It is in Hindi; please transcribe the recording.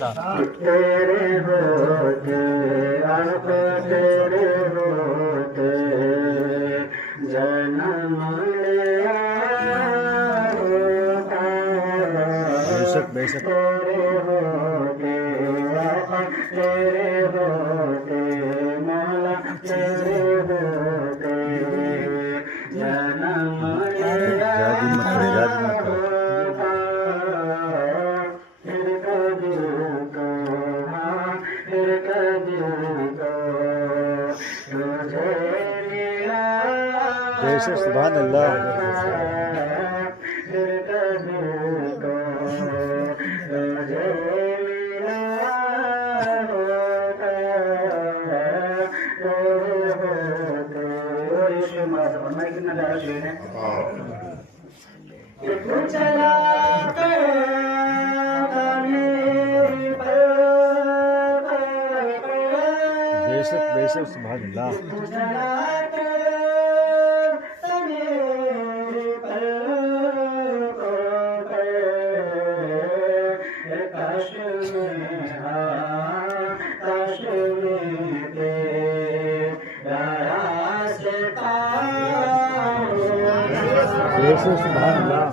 अवस्था। तेरे होते आप तेरे होते जन्म लिया होता बेशक बेशक तेरे होते आप तेरे होते मौला तेरे होते जन्म लिया जादू मत करे, जादू मत करे। होता फिर कभी तो हाँ फिर कभी तो तुझे मिला बेशक सुभान अल्लाह। फिर कभी तो तुझे मिला होता तेरे होते और ईश्वर माता फरमाए कितना प्यारा शेर है कि तू चला बेशक बेशक सुभान अल्लाह। बेशक सुभान अल्लाह।